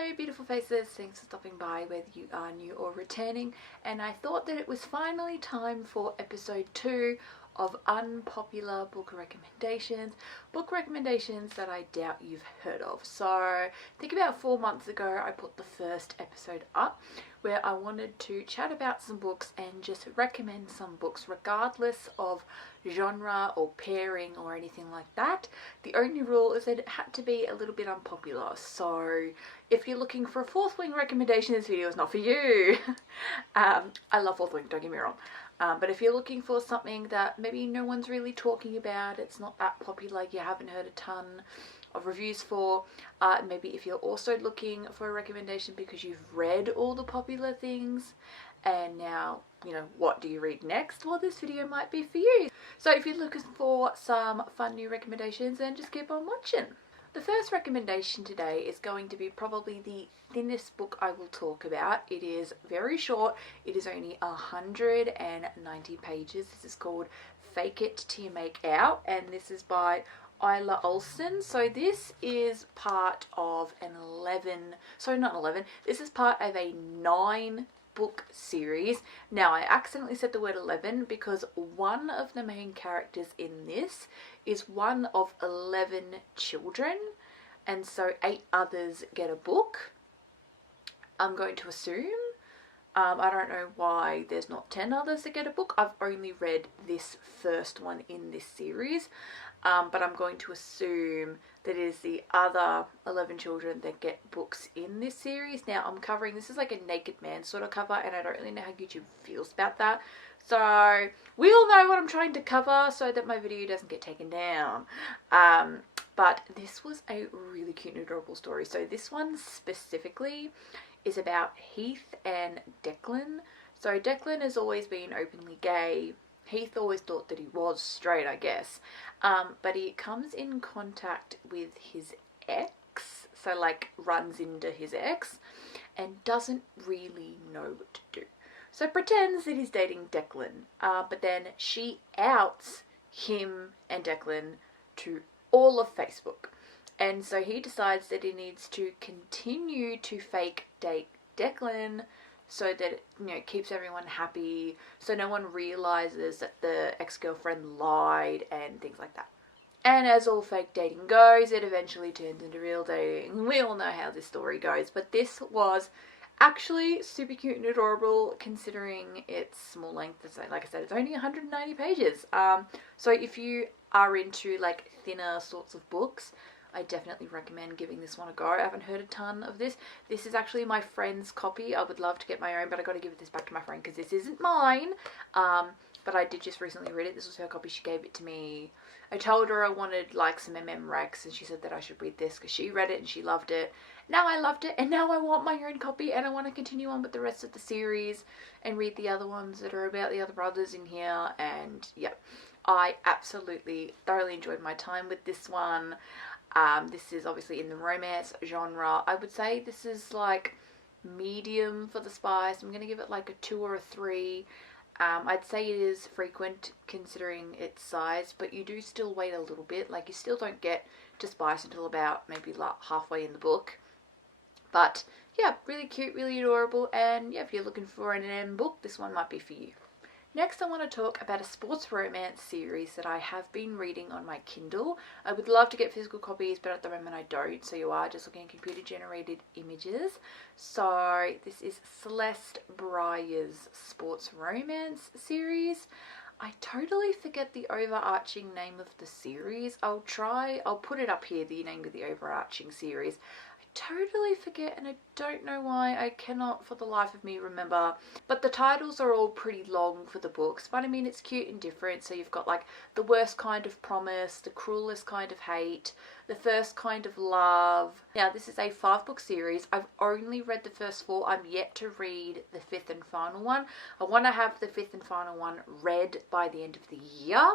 Hello beautiful faces, thanks for stopping by whether you are new or returning, and I thought that it was finally time for episode 2 of Unpopular book recommendations that I doubt you've heard of. So I think about 4 months ago I put the first episode up where I wanted to chat about some books and just recommend some books regardless of genre or pairing or anything like that. The only rule is that it had to be a little bit unpopular, so if you're looking for a fourth wing recommendation, this video is not for you. I love fourth wing, don't get me wrong. But if you're looking for something that maybe no one's really talking about, it's not that popular, you haven't heard a ton of reviews for, maybe if you're also looking for a recommendation because you've read all the popular things and now, you know, what do you read next? Well, this video might be for you. So if you're looking for some fun new recommendations, then just keep on watching. The first recommendation today is going to be probably the thinnest book I will talk about. It is very short. It is only 190 pages. This is called Fake It Till You Make Out, and this is by Isla Olsen. So this is part of this is part of a 9 book series. Now I accidentally said the word 11 because one of the main characters in this is one of 11 children, and so 8 others get a book, I'm going to assume. I don't know why there's not 10 others that get a book. I've only read this first one in this series, but I'm going to assume that it is the other 11 children that get books in this series. Now I'm covering, this is like a Naked Man sort of cover, and I don't really know how YouTube feels about that. So we all know what I'm trying to cover so that my video doesn't get taken down. But this was a really cute and adorable story. So this one specifically is about Heath and Declan. So Declan has always been openly gay. Heath always thought that he was straight, I guess. But he comes in contact with his ex, so like runs into his ex, and doesn't really know what to do. So pretends that he's dating Declan, but then she outs him and Declan to all of Facebook. And so he decides that he needs to continue to fake date Declan so that, you know, keeps everyone happy, so no one realizes that the ex-girlfriend lied and things like that. And as all fake dating goes, it eventually turns into real dating. We all know how this story goes, but this was actually super cute and adorable considering its small length. Like I said, it's only 190 pages. So if you are into like thinner sorts of books, I definitely recommend giving this one a go. I haven't heard a ton of this. This is actually my friend's copy. I would love to get my own, but I got to give this back to my friend because this isn't mine. But I did just recently read it. This was her copy. She gave it to me. I told her I wanted like some Rex, and she said that I should read this because she read it and she loved it. Now I loved it, and now I want my own copy, and I want to continue on with the rest of the series and read the other ones that are about the other brothers in here. And yep, I absolutely thoroughly enjoyed my time with this one. This is obviously in the romance genre. I would say this is like medium for the spice. I'm going to give it like a 2 or a 3. I'd say it is frequent considering its size, but you do still wait a little bit. Like you still don't get to spice until about maybe like halfway in the book. But yeah, really cute, really adorable, and yeah, if you're looking for an M book, this one might be for you. Next, I want to talk about a sports romance series that I have been reading on my Kindle. I would love to get physical copies, but at the moment I don't, so you are just looking at computer-generated images. So this is Celeste Breyer's sports romance series. I totally forget the overarching name of the series. I'll put it up here, the name of the overarching series. Totally forget, and I don't know why. I cannot for the life of me remember, but the titles are all pretty long for the books, but I mean it's cute and different. So you've got like The Worst Kind of Promise, The Cruelest Kind of Hate, The First Kind of Love. Now this is a 5-book series. I've only read the first 4. I'm yet to read the 5th and final one. I want to have the 5th and final one read by the end of the year.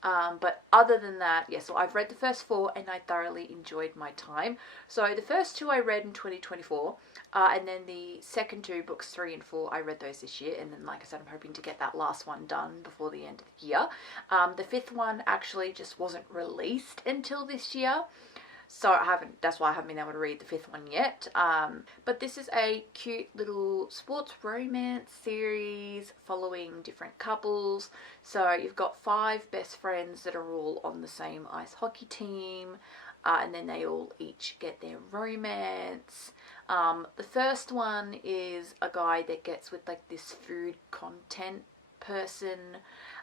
But other than that, yes, so I've read the first 4 and I thoroughly enjoyed my time. So the first 2 I read in 2024, and then the second 2, books 3 and 4, I read those this year. And then, like I said, I'm hoping to get that last one done before the end of the year. The 5th one actually just wasn't released until this year. So that's why I haven't been able to read the fifth one yet. But this is a cute little sports romance series following different couples. So you've got 5 best friends that are all on the same ice hockey team. And then they all each get their romance. The first one is a guy that gets with like this food content person,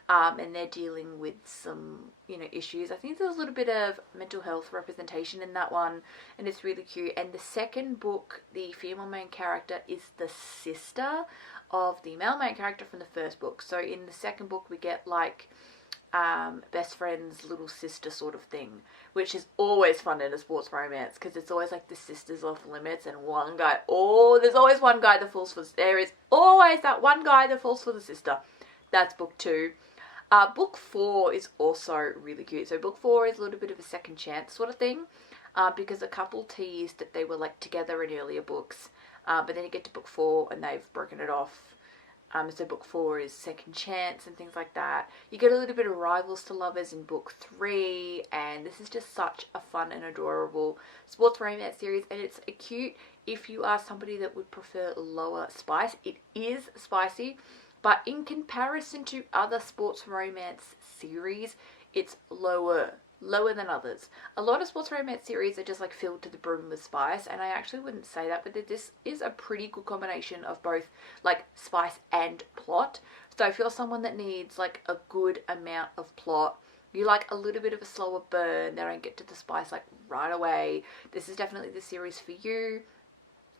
and they're dealing with some, issues. I think there's a little bit of mental health representation in that one, and it's really cute. And the second book, the female main character is the sister of the male main character from the first book. So in the second book, we get like best friend's little sister sort of thing, which is always fun in a sports romance, because it's always like the sisters off limits and one guy, there's always one guy that falls for, there is always that one guy that falls for the sister. That's book 2. Book 4 is also really cute. So book 4 is a little bit of a second chance sort of thing, because a couple teased that they were like together in earlier books, but then you get to book 4 and they've broken it off. So book 4 is second chance and things like that. You get a little bit of rivals to lovers in book 3, and this is just such a fun and adorable sports romance series, and it's cute if you are somebody that would prefer lower spice. It is spicy, but in comparison to other sports romance series, it's lower than others. A lot of sports romance series are just like filled to the brim with spice, and I actually wouldn't say that, but this is a pretty good combination of both like spice and plot. So if you're someone that needs like a good amount of plot, you like a little bit of a slower burn, they don't get to the spice like right away, this is definitely the series for you.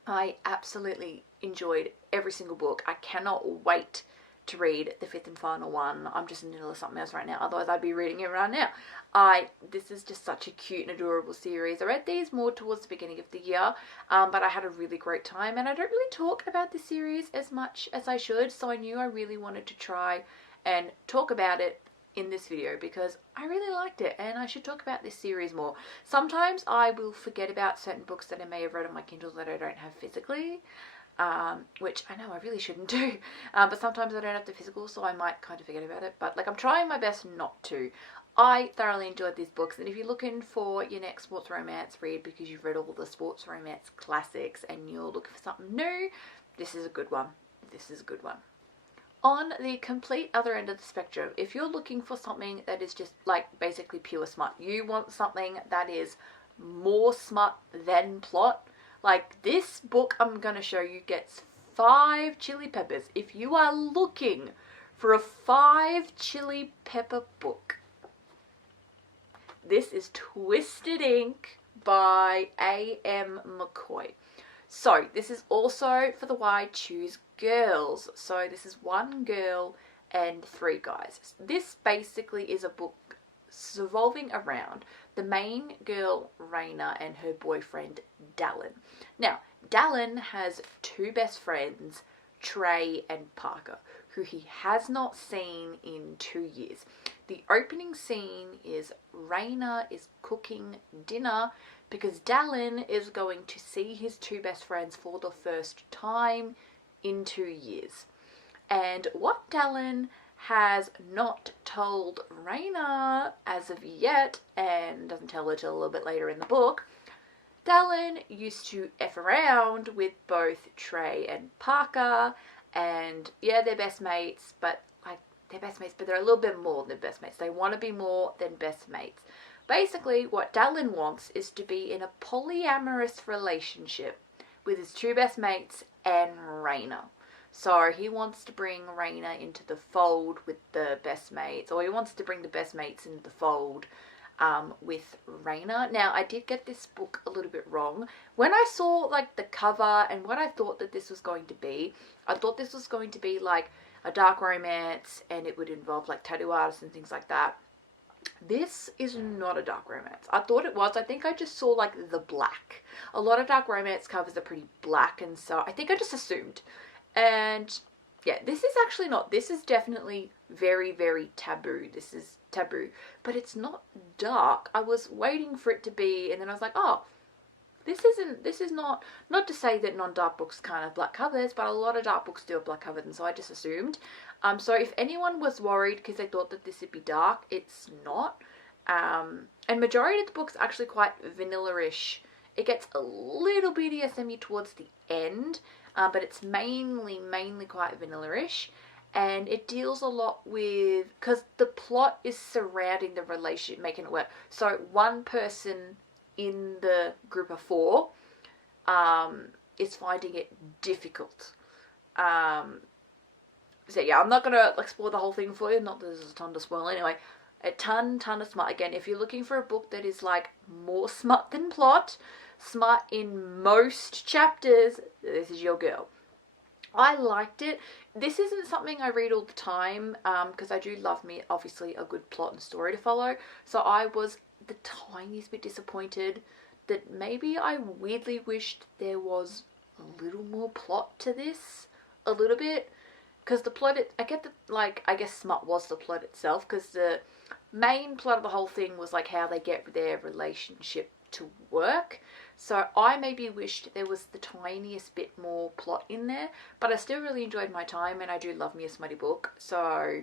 I absolutely enjoyed every single book. I cannot wait to read the 5th and final one. I'm just in the middle of something else right now, otherwise I'd be reading it right now. This is just such a cute and adorable series. I read these more towards the beginning of the year, but I had a really great time, and I don't really talk about this series as much as I should, so I knew I really wanted to try and talk about it in this video because I really liked it, and I should talk about this series more. Sometimes I will forget about certain books that I may have read on my Kindle that I don't have physically, which I know I really shouldn't do, but sometimes I don't have the physical, so I might kind of forget about it, but like I'm trying my best not to. I thoroughly enjoyed these books, and if you're looking for your next sports romance read because you've read all the sports romance classics and you're looking for something new, this is a good one. This is a good one. On the complete other end of the spectrum, if you're looking for something that is just like basically pure smut, you want something that is more smut than plot, like this book I'm going to show you gets 5 chili peppers. If you are looking for a 5 chili pepper book, this is Twisted Ink by A.M. McCoy. So this is also for the Why Choose Girls. So this is 1 girl and 3 guys. This basically is a book revolving around the main girl, Raina, and her boyfriend, Dallin. Now, Dallin has 2 best friends, Trey and Parker, who he has not seen in 2 years. The opening scene is Raina is cooking dinner because Dallin is going to see his 2 best friends for the first time in 2 years. And what Dallin has not told Raina as of yet, and doesn't tell her till a little bit later in the book, Dallin used to F around with both Trey and Parker, and yeah, they're best mates, but like they're best mates, but they're a little bit more than best mates. They want to be more than best mates. Basically, what Dallin wants is to be in a polyamorous relationship with his 2 best mates and Raina. So he wants to bring Raina into the fold with the best mates, or he wants to bring the best mates into the fold with Raina. Now, I did get this book a little bit wrong. When I saw like the cover and what I thought that this was going to be, I thought this was going to be like a dark romance and it would involve like tattoo artists and things like that. This is not a dark romance. I thought it was. I think I just saw like the black. A lot of dark romance covers are pretty black, and so I think I just assumed. And yeah, this is actually not. This is definitely very, very taboo. This is taboo, but it's not dark. I was waiting for it to be, and then I was like, oh, this is not to say that non-dark books can't have black covers, but a lot of dark books do have black covers, and so I just assumed. So if anyone was worried because they thought that this would be dark, it's not. And majority of the book's actually quite vanilla-ish. It gets a little BDSM-y towards the end, but it's mainly quite vanilla-ish. And it deals a lot with, because the plot is surrounding the relationship, making it work. So one person in the group of four is finding it difficult. So yeah, I'm not going to spoil the whole thing for you, not that there's a ton to spoil anyway. A ton of smut. Again, if you're looking for a book that is more smut than plot, smut in most chapters, this is your girl. I liked it. This isn't something I read all the time, because I do love me, obviously, a good plot and story to follow. So I was the tiniest bit disappointed that maybe I weirdly wished there was a little more plot to this. A little bit. Because the plot, I get that, I guess smut was the plot itself, because the main plot of the whole thing was, how they get their relationship to work. So I maybe wished there was the tiniest bit more plot in there, but I still really enjoyed my time, and I do love me a smutty book. So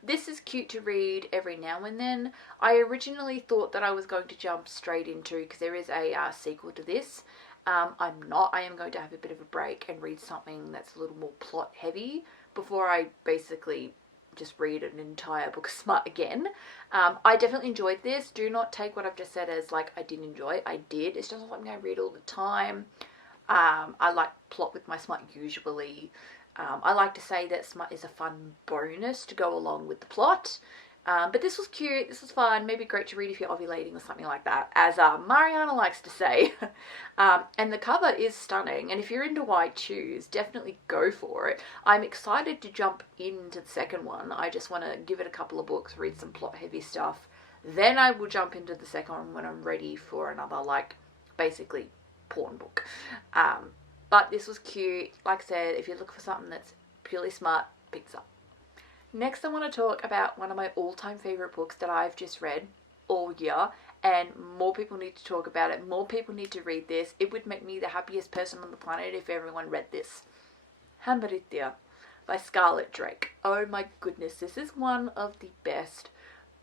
this is cute to read every now and then. I originally thought that I was going to jump straight into, because there is a sequel to this. I'm not. I am going to have a bit of a break and read something that's a little more plot heavy before I basically just read an entire book of smut again. I definitely enjoyed this. Do not take what I've just said as I didn't enjoy it. I did. It's just not something I read all the time. I like plot with my smut usually. I like to say that smut is a fun bonus to go along with the plot. But this was cute, this was fun, maybe great to read if you're ovulating or something like that, as Mariana likes to say. And the cover is stunning, and if you're into why choose, definitely go for it. I'm excited to jump into the second one. I just want to give it a couple of books, read some plot heavy stuff. Then I will jump into the second one when I'm ready for another, basically porn book. But this was cute. Like I said, if you're looking for something that's purely smart, pick this up. Next, I want to talk about one of my all-time favourite books that I've just read all year, and more people need to talk about it. More people need to read this. It would make me the happiest person on the planet if everyone read this. Hambritia by Scarlett Drake. Oh my goodness, this is one of the best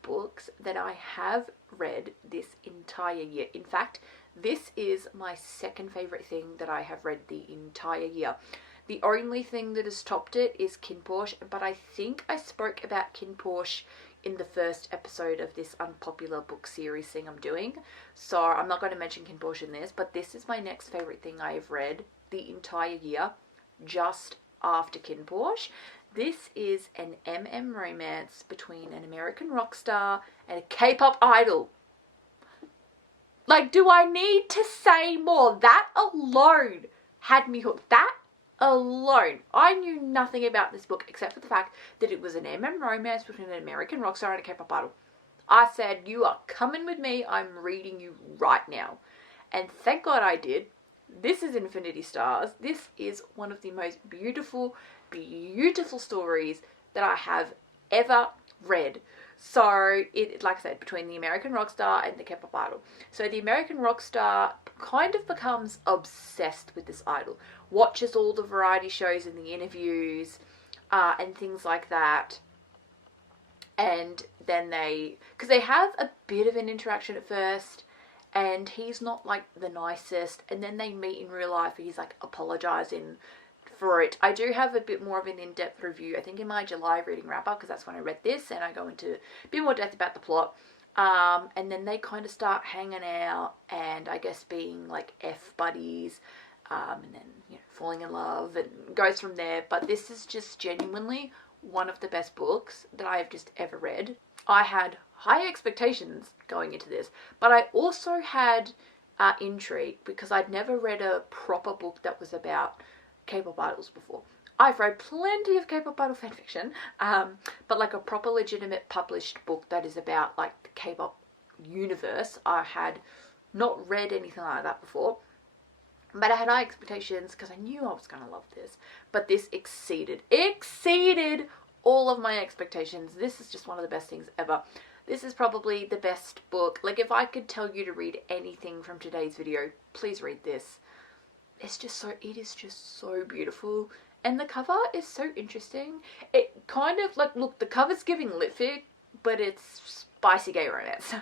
books that I have read this entire year. In fact, this is my second favourite thing that I have read the entire year. The only thing that has topped it is Kinporsche, but I think I spoke about Kinporsche in the first episode of this Unpopular book series thing I'm doing. So I'm not going to mention Kinporsche in this, but this is my next favourite thing I have read the entire year, just after Kinporsche. This is an MM romance between an American rock star and a K-pop idol. Do I need to say more? That alone had me hooked. That alone. I knew nothing about this book except for the fact that it was an MM romance between an American rock star and a K-pop idol. I said, you are coming with me. I'm reading you right now. And thank God I did. This is Infinity Stars. This is one of the most beautiful stories that I have ever read. So, like I said, between the American rock star and the K-pop idol. So the American rock star kind of becomes obsessed with this idol. Watches all the variety shows and the interviews and things like that. And then because they have a bit of an interaction at first, and he's not the nicest. And then they meet in real life and he's apologizing for it. I do have a bit more of an in-depth review, I think in my July reading wrap-up, because that's when I read this, and I go into a bit more depth about the plot. And then they kind of start hanging out and I guess being F-buddies, and then falling in love, and goes from there. But this is just genuinely one of the best books that I have just ever read. I had high expectations going into this, but I also had intrigue because I'd never read a proper book that was about K-pop idols before. I've read plenty of K-pop idol fanfiction, but a proper legitimate published book that is about the K-pop universe, I had not read anything like that before. But I had high expectations because I knew I was going to love this. But this exceeded all of my expectations. This is just one of the best things ever. This is probably the best book. If I could tell you to read anything from today's video, please read this. It is just so beautiful. And the cover is so interesting. It kind of, look, the cover's giving lit fic, but it's spicy gay romance.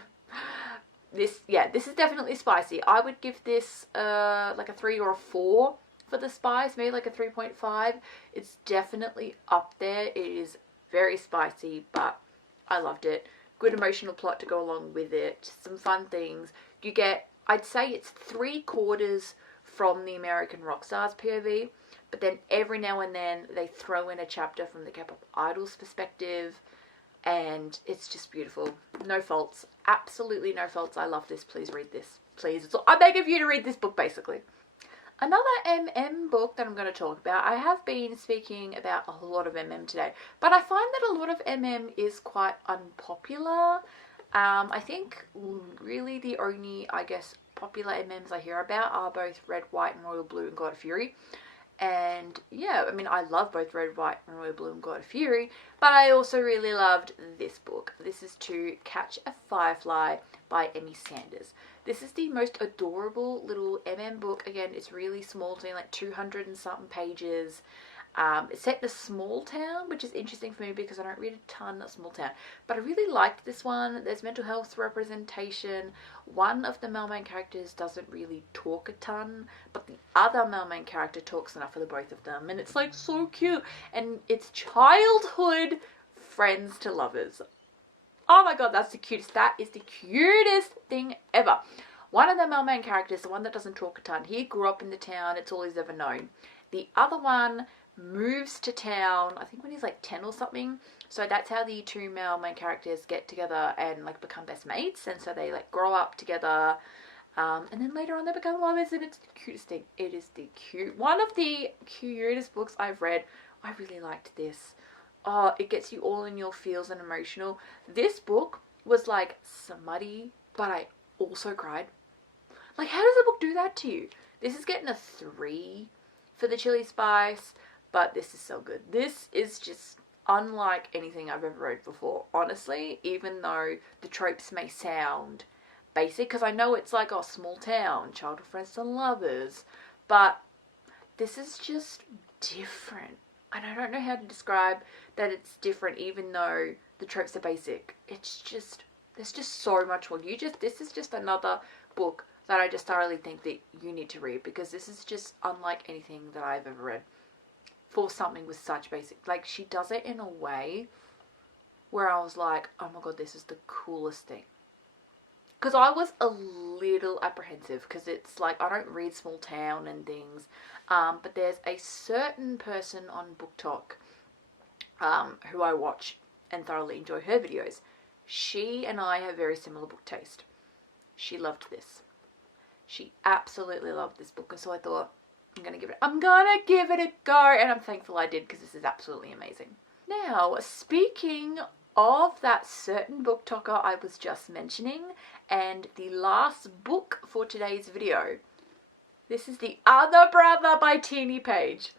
This is definitely spicy. I would give this like a 3 or a 4 for the spice, maybe like a 3.5. It's definitely up there. It is very spicy, but I loved it. Good emotional plot to go along with it. Some fun things. You get, I'd say it's 3/4 from the American rock stars POV, but then every now and then they throw in a chapter from the K-pop idols perspective, and it's just beautiful. No faults. Absolutely no faults. I love this. Please read this. Please. I beg of you to read this book, basically. Another MM book that I'm going to talk about. I have been speaking about a lot of MM today, but I find that a lot of MM is quite unpopular. I think really the only, I guess, popular MMs I hear about are both Red, White, and Royal Blue and God of Fury. And yeah, I mean, I love both Red, White, and Royal Blue and God of Fury, but I also really loved this book. This is To Catch a Firefly by Emmy Sanders. This is the most adorable little MM book. Again, it's really small, it's only like 200 and something pages. It's set in a small town, which is interesting for me because I don't read a ton of small town. But I really liked this one. There's mental health representation. One of the male main characters doesn't really talk a ton, but the other male main character talks enough for the both of them. And it's like so cute. And it's childhood friends to lovers. Oh my god, that's the cutest. That is the cutest thing ever. One of the male main characters, the one that doesn't talk a ton, he grew up in the town. It's all he's ever known. The other one moves to town, I think when he's like 10 or something. So that's how the two male main characters get together and like become best mates. And so they like grow up together. And then later on they become lovers, and it's the cutest thing. It is the one of the cutest books I've read. I really liked this. Oh, it gets you all in your feels and emotional. This book was like smutty, but I also cried. Like, how does a book do that to you? This is getting a 3 for the chili spice, but this is so good. This is just unlike anything I've ever read before, honestly, even though the tropes may sound basic, because I know it's like, oh, small town, childhood friends and lovers, but this is just different. And I don't know how to describe that it's different, even though the tropes are basic. It's just, there's just so much more. This is just another book that I just thoroughly think that you need to read, because this is just unlike anything that I've ever read for something with such basic. Like, she does it in a way where I was like, oh my god, this is the coolest thing. Because I was a little apprehensive, because it's like, I don't read small town and things, but there's a certain person on BookTok who I watch and thoroughly enjoy her videos. She and I have very similar book taste. She loved this. She absolutely loved this book, and so I thought, I'm gonna give it a go, and I'm thankful I did, because this is absolutely amazing. Now, speaking of that certain BookToker I was just mentioning, and the last book for today's video, this is The Other Brother by Teenie Page.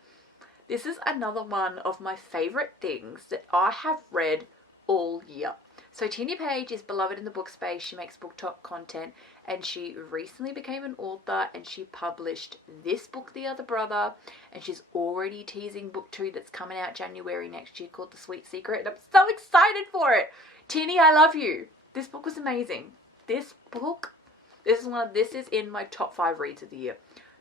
This is another one of my favourite things that I have read all year. So Teenie Page is beloved in the book space. She makes BookTok content, and she recently became an author, and she published this book, The Other Brother, and she's already teasing book 2 that's coming out January next year called The Sweet Secret, and I'm so excited for it. Teenie, I love you. This book was amazing. This is in my top 5 reads of the year.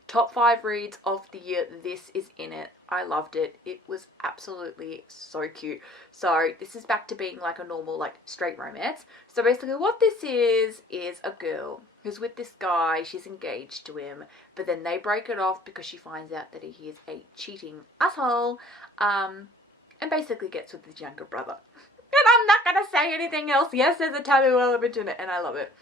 Top 5 reads of the year, this is in it. I loved it. It was absolutely so cute. So this is back to being like a normal, like, straight romance. So basically what this is a girl who's with this guy. She's engaged to him, but then they break it off because she finds out that he is a cheating asshole, and basically gets with his younger brother. And I'm not gonna say anything else. Yes, there's a taboo element in it, and I love it.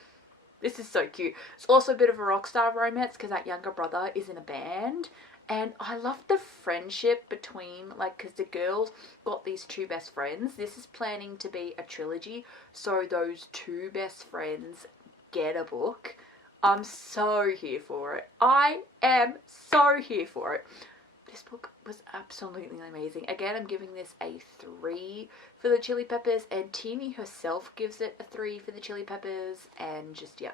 This is so cute. It's also a bit of a rock star romance, because that younger brother is in a band. And I love the friendship between, like, because the girls got these 2 best friends. This is planning to be a trilogy, so those 2 best friends get a book. I'm so here for it. I am so here for it. This book was absolutely amazing. Again, I'm giving this a 3 for the Chili Peppers, and Teenie herself gives it a 3 for the Chili Peppers, and just, yeah,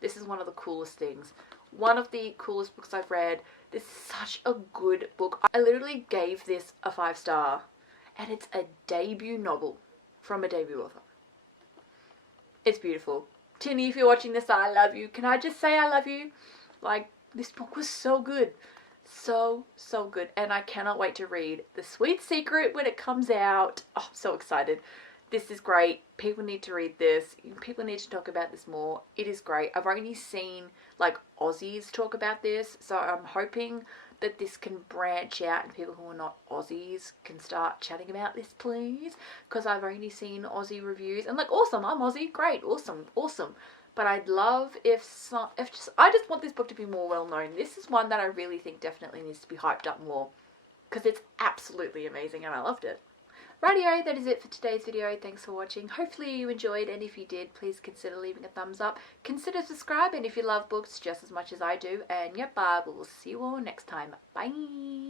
this is one of the coolest things. One of the coolest books I've read. This is such a good book. I literally gave this a 5-star, and it's a debut novel from a debut author. It's beautiful. Tinny, if you're watching this, I love you. Can I just say I love you? Like, this book was so good. So good. And I cannot wait to read The Sweet Secret when it comes out. Oh, I'm so excited. This is great. People need to read this. People need to talk about this more. It is great. I've only seen like Aussies talk about this, so I'm hoping that this can branch out and people who are not Aussies can start chatting about this, please. Because I've only seen Aussie reviews and like, awesome, I'm Aussie, great, awesome. But I'd love I just want this book to be more well known. This is one that I really think definitely needs to be hyped up more because it's absolutely amazing and I loved it. Rightio, that is it for today's video. Thanks for watching. Hopefully you enjoyed, and if you did, please consider leaving a thumbs up. Consider subscribing if you love books just as much as I do. And yep, I will see you all next time. Bye!